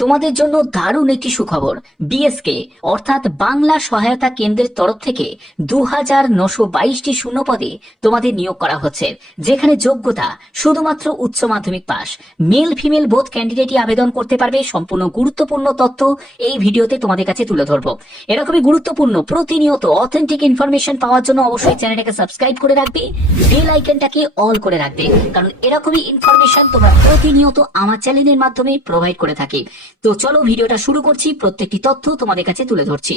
তোমাদের জন্য দারুণ একটি সুখবর বিএসকে অর্থাৎ বাংলা সহায়তা কেন্দ্রের তরফ থেকে দু হাজার নশো বাইশটি শূন্য পদে তোমাদের নিয়োগ করা হচ্ছে, যেখানে যোগ্যতা শুধুমাত্র উচ্চ মাধ্যমিক পাস মেল, ফিমেল বোধ ক্যান্ডিডেটই আবেদন করতে পারবে, সম্পূর্ণ গুরুত্বপূর্ণ তথ্য এই ভিডিওতে তোমাদের কাছে তুলে ধরবো। এরকমই গুরুত্বপূর্ণ, প্রতিনিয়ত অথেন্টিক ইনফরমেশন পাওয়ার জন্য অবশ্যই চ্যানেলটাকে সাবস্ক্রাইব করে রাখবে বেল আইকনটাকে অল করে রাখবে, কারণ এরকমই ইনফরমেশন তোমরা প্রতিনিয়ত আমার চ্যানেলের মাধ্যমে প্রোভাইড করে থাকি। তো চলো ভিডিওটা শুরু করছি। প্রত্যেকটি তথ্য তোমাদের কাছে তুলে ধরছি।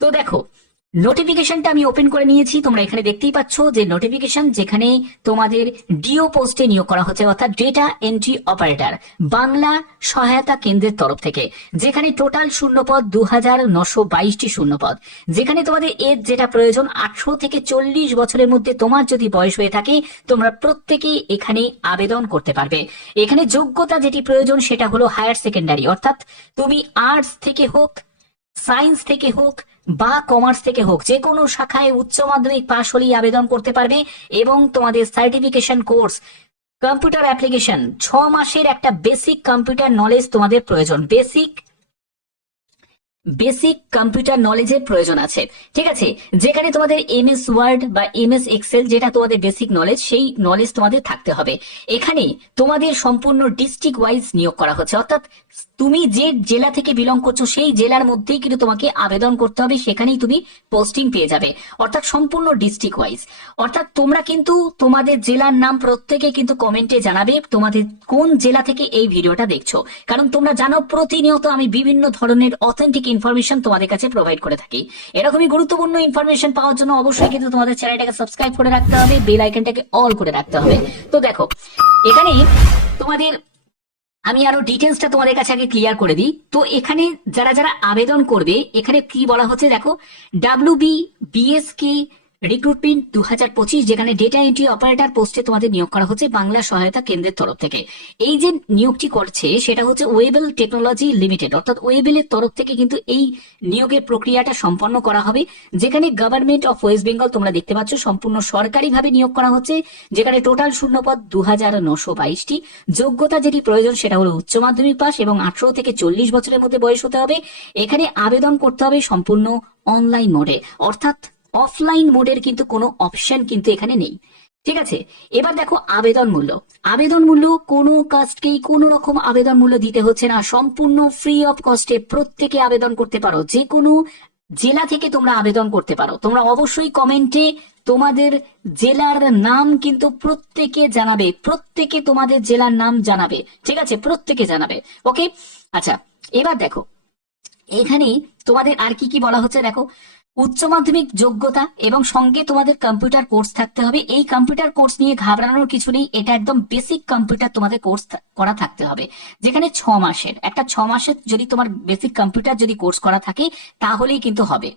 তো দেখো নোটিফিকেশনটা আমি ওপেন করে নিয়েছি। তোমরা এখানে দেখতেই পাচ্ছ যে নোটিফিকেশন যেখানে তোমাদের ডিও পোস্টে নিয়োগ করা হচ্ছে, অর্থাৎ ডেটা এন্ট্রি অপারেটর বাংলা সহায়তা কেন্দ্রের তরফ থেকে, যেখানে টোটাল শূন্যপদ দু হাজার নশো বাইশটি শূন্যপদ। যেখানে তোমাদের এর যেটা প্রয়োজন, আঠারো থেকে চল্লিশ বছরের মধ্যে তোমার যদি বয়স হয়ে থাকে, তোমরা প্রত্যেকেই এখানে আবেদন করতে পারবে। এখানে যোগ্যতা যেটি প্রয়োজন, সেটা হলো হায়ার সেকেন্ডারি অর্থাৎ তুমি আর্টস থেকে হোক সায়েন্স থেকে হোক বা কমার্স থেকে হোক যে কোনো শাখায় উচ্চ মাধ্যমিক পাশ হলেই আবেদন করতে পারবে এবং তোমাদের সার্টিফিকেশন কোর্স কম্পিউটার অ্যাপ্লিকেশন ছ মাসের একটা বেসিক কম্পিউটার নলেজ তোমাদের প্রয়োজন। বেসিক বেসিক কম্পিউটার নলেজের প্রয়োজন আছে। ঠিক আছে? যেখানে তোমাদের এম এস ওয়ার্ড বা এম এস এক্সেল যেটা তোমাদের বেসিক নলেজ, সেই নলেজ তোমাদের থাকতে হবে। এখানে তোমাদের সম্পূর্ণ ডিস্ট্রিক্ট ওয়াইজ নিয়োগ করা হচ্ছে। অর্থাৎ তুমি যে জেলা থেকে বিলং করছ, সেই জেলার মধ্যেই কিন্তু তোমাকে আবেদন করতে হবে। সেখানেই তুমি পোস্টিং পেয়ে যাবে। অর্থাৎ সম্পূর্ণ ডিস্ট্রিক্ট ওয়াইজ অর্থাৎ তোমরা কিন্তু তোমাদের জেলার নাম প্রত্যেকে কিন্তু কমেন্টে জানাবে তোমাদের কোন জেলা থেকে এই ভিডিওটা দেখছ। কারণ তোমরা জানো, প্রতিনিয়ত আমি বিভিন্ন ধরনের অথেন্টিক ইনফরমেশন তোমাদের কাছে প্রোভাইড করে থাকি। এরকমই গুরুত্বপূর্ণ ইনফরমেশন পাওয়ার জন্য অবশ্যই কিন্তু তোমাদের চ্যানেলটাকে সাবস্ক্রাইব করে রাখতে হবে বেল আইকনটাকে অল করে রাখতে হবে। তো দেখো এখানে তোমাদের আমি আরও ডিটেলসটা তোমাদের কাছে আগে ক্লিয়ার করে দিই। তো এখানে যারা যারা আবেদন করবে, এখানে কি বলা হচ্ছে দেখো ডাব্লিউ বি বিএসকে রিক্রুটমেন্ট দু হাজার পঁচিশ, যেখানে ডেটা এন্ট্রি অপারেটর পোস্টে তোমাদের নিয়োগ করা হচ্ছে বাংলা সহায়তা কেন্দ্রের তরফ থেকে। এই যে নিয়োগটি করছে, সেটা হচ্ছে ওয়েবেল টেকনোলজি লিমিটেড অর্থাৎ ওয়েবেলের তরফ থেকে কিন্তু এই নিয়োগের প্রক্রিয়াটা সম্পন্ন করা হবে, যেখানে গভর্নমেন্ট অফ ওয়েস্ট বেঙ্গল তোমরা দেখতে পাচ্ছ সম্পূর্ণ সরকারিভাবে নিয়োগ করা হচ্ছে, যেখানে টোটাল শূন্যপদ দু হাজার নশো বাইশটি। যোগ্যতা যেটি প্রয়োজন, সেটা হলো উচ্চ মাধ্যমিক পাস এবং আঠারো থেকে চল্লিশ বছরের মধ্যে বয়স হতে হবে। এখানে আবেদন করতে হবে সম্পূর্ণ অনলাইন মোডে অর্থাৎ অফলাইন মোডের কিন্তু কোনো অপশন কিন্তু এখানে নেই। ঠিক আছে? এবার দেখো আবেদন মূল্য। আবেদন মূল্য কোনো কাস্টকেই কোনো রকম আবেদন মূল্য দিতে হচ্ছে না। সম্পূর্ণ ফ্রি অফ কস্টে প্রত্যেকে আবেদন করতে পারো। যে কোনো জেলা থেকে তোমরা আবেদন করতে পারো। তোমরা অবশ্যই কমেন্টে তোমাদের জেলার নাম কিন্তু প্রত্যেকে জানাবে। প্রত্যেকে তোমাদের জেলার নাম জানাবে। ঠিক আছে? প্রত্যেকে জানাবে। ওকে আচ্ছা এবার দেখো। এখানে তোমাদের আর কি কি বলা হচ্ছে দেখো? উচ্চ মাধ্যমিক যোগ্যতা এবং সঙ্গে তোমাদের কম্পিউটার কোর্স থাকতে হবে। এই কম্পিউটার কোর্স নিয়ে ঘাবড়ানোর কিছু নেই। এটা একদম বেসিক কম্পিউটার তোমাদের কোর্স করা থাকতে হবে। যেখানে ছ মাসের। একটা ছ মাসের যদি তোমার বেসিক কম্পিউটার যদি কোর্স করা থাকে, তাহলেই কিন্তু হবে।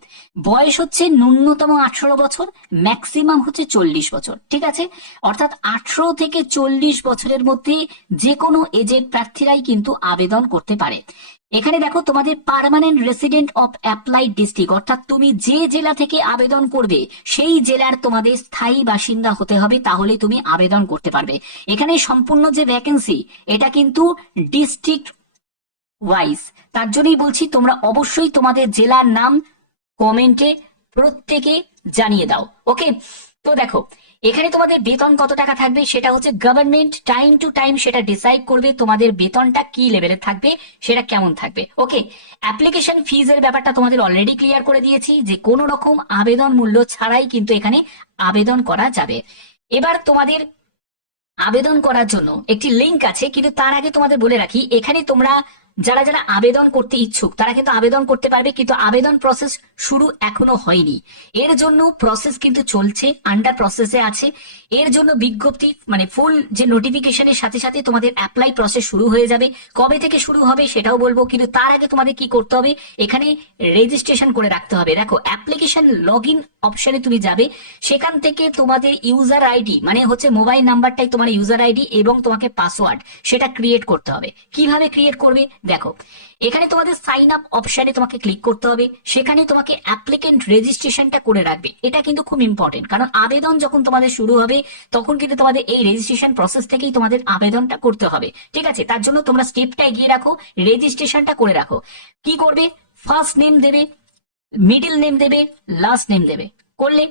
বয়স হচ্ছে ন্যূনতম আঠারো বছর ম্যাক্সিমাম হচ্ছে চল্লিশ বছর। ঠিক আছে? অর্থাৎ আঠারো থেকে চল্লিশ বছরের মধ্যে যে কোনো এজের প্রার্থীরাই কিন্তু আবেদন করতে পারে। এখানে দেখো তোমাদের permanent resident of applied district অর্থাৎ তুমি যে জেলা থেকে আবেদন করবে, সেই জেলার তোমাদের স্থায়ী বাসিন্দা হতে হবে, তাহলে তুমি আবেদন করতে পারবে। এখানে সম্পূর্ণ যে ভ্যাকেন্সি এটা কিন্তু ডিস্ট্রিক্ট ওয়াইজ তার জন্যই বলছি, তোমরা অবশ্যই তোমাদের জেলার নাম কমেন্টে প্রত্যেকে জানিয়ে দাও। ওকে তো দেখো, এখানে তোমাদের বেতন কত টাকা থাকবে সেটা হচ্ছে গভর্নমেন্ট টাইম টু টাইম সেটা ডিসাইড করবে তোমাদের বেতনটা কি লেভেলে থাকবে, সেটা কেমন থাকবে। ওকে অ্যাপ্লিকেশন ফিজের ব্যাপারটা তোমাদের অলরেডি ক্লিয়ার করে দিয়েছি যে কোনো রকম আবেদন মূল্য ছাড়াই কিন্তু এখানে আবেদন করা যাবে। এবার তোমাদের আবেদন করার জন্য একটি লিংক আছে, কিন্তু তার আগে তোমাদের বলে রাখি, এখানে তোমরা যারা যারা আবেদন করতে ইচ্ছুক, তারা কিন্তু আবেদন করতে পারবে, কিন্তু আবেদন প্রসেস শুরু এখনও হয়নি। এর জন্য প্রসেস কিন্তু চলছে আন্ডার প্রসেসে আছে। এর জন্য বিজ্ঞপ্তি মানে ফুল যে নোটিফিকেশনের সাথে সাথে তোমাদের অ্যাপ্লাই প্রসেস শুরু হয়ে যাবে। কবে থেকে শুরু হবে সেটাও বলব, কিন্তু তার আগে তোমাদের কি করতে হবে, এখানে রেজিস্ট্রেশন করে রাখতে হবে। দেখো অ্যাপ্লিকেশন লগ ইন অপশনে তুমি যাবে, সেখান থেকে তোমাদের ইউজার আইডি মানে হচ্ছে মোবাইল নাম্বারটাই তোমার ইউজার আইডি এবং তোমাকে পাসওয়ার্ড সেটা ক্রিয়েট করতে হবে। কীভাবে ক্রিয়েট করবে? দেখো, এখানে তোমাদের সাইন আপ অপশনে তোমাকে ক্লিক করতে হবে, সেখানে তোমাকে অ্যাপ্লিকেন্ট রেজিস্ট্রেশনটা করে রাখবে। এটা কিন্তু খুব ইম্পর্টেন্ট কারণ আবেদন যখন তোমাদের শুরু হবে, তখন কিন্তু তোমাদের এই রেজিস্ট্রেশন প্রসেস থেকেই তোমাদের আবেদনটা করতে হবে। ঠিক আছে? তার জন্য তোমরা স্টেপটা এগিয়ে রাখো রেজিস্ট্রেশনটা করে রাখো। কি করবে? ফার্স্ট নেম দেবে মিডিল নেম দেবে লাস্ট নেম দেবে। করলে,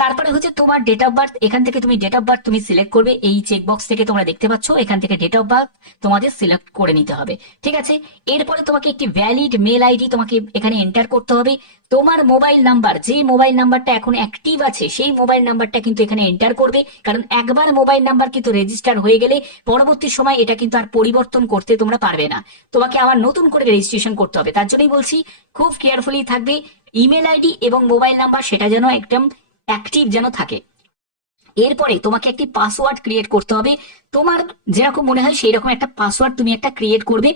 তারপরে হচ্ছে তোমার ডেট অফ বার্থ এখান থেকে তুমি ডেট অফ বার্থ তুমি সিলেক্ট করবে, এই চেক বক্স থেকে তোমরা দেখতে পাচ্ছ, এখান থেকে ডেট অফ বার্থ তোমাদের সিলেক্ট করে নিতে হবে, ঠিক আছে? এরপরে তোমাকে একটি ভ্যালিড মেল আইডি তোমাকে এখানে এন্টার করতে হবে, তোমার মোবাইল নাম্বার যে মোবাইল নাম্বারটা এখন অ্যাক্টিভ আছে, সেই মোবাইল নাম্বারটা কিন্তু এখানে এন্টার করবে, কারণ একবার মোবাইল নাম্বার কিন্তু রেজিস্টার হয়ে গেলে পরবর্তী সময় এটা কিন্তু আর পরিবর্তন করতে তোমরা পারবে না। তোমাকে আবার নতুন করে রেজিস্ট্রেশন করতে হবে, তার জন্যই বলছি, খুব কেয়ারফুলি থাকবে ইমেল আইডি এবং মোবাইল নাম্বার, সেটা যেন একদম অ্যাক্টিভ যেন থাকে। এরপরে তোমাকে একটি পাসওয়ার্ড ক্রিয়েট করতে হবে। তোমার যেরকম মনে হয় সেই রকম একটা পাসওয়ার্ড তুমি একটা ক্রিয়েট করবে।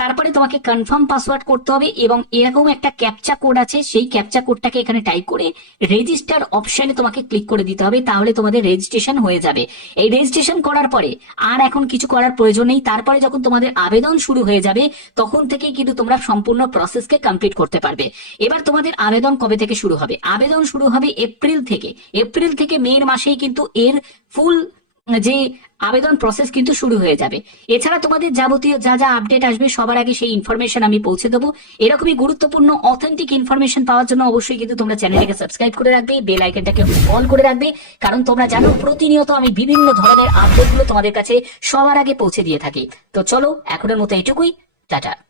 তারপরে তোমাকে কনফার্ম পাসওয়ার্ড করতে হবে এবং এরকম একটা ক্যাপচা কোড আছে, সেই ক্যাপচা কোডটাকে এখানে টাইপ করে রেজিস্টার অপশনে তোমাকে ক্লিক করে দিতে হবে, তাহলে তোমাদের রেজিস্ট্রেশন হয়ে যাবে। এই রেজিস্ট্রেশন করার পরে আর এখন কিছু করার প্রয়োজন নেই, তারপরে যখন তোমাদের আবেদন শুরু হয়ে যাবে, তখন থেকেই কিন্তু তোমরা সম্পূর্ণ প্রসেসকে কমপ্লিট করতে পারবে। এবার তোমাদের আবেদন কবে থেকে শুরু হবে? আবেদন শুরু হবে এপ্রিল থেকে। এপ্রিল থেকে মে মাসেই কিন্তু এর ফুল যে আবেদন প্রসেস কিন্তু শুরু হয়ে যাবে। এছাড়া তোমাদের যাবতীয় যা যা আপডেট আসবে, সবার আগে সেই ইনফরমেশন আমি পৌঁছে দেবো। এরকমই গুরুত্বপূর্ণ অথেন্টিক ইনফরমেশন পাওয়ার জন্য অবশ্যই কিন্তু তোমরা চ্যানেলটাকে সাবস্ক্রাইব করে রাখবে বেল আইকনটাকে অন করে রাখবে। কারণ তোমরা জানো, প্রতিনিয়ত আমি বিভিন্ন ধরনের আপডেটগুলো তোমাদের কাছে সবার আগে পৌঁছে দিয়ে থাকি। তো চলো, এখনের মতো এটুকুই। টাটা।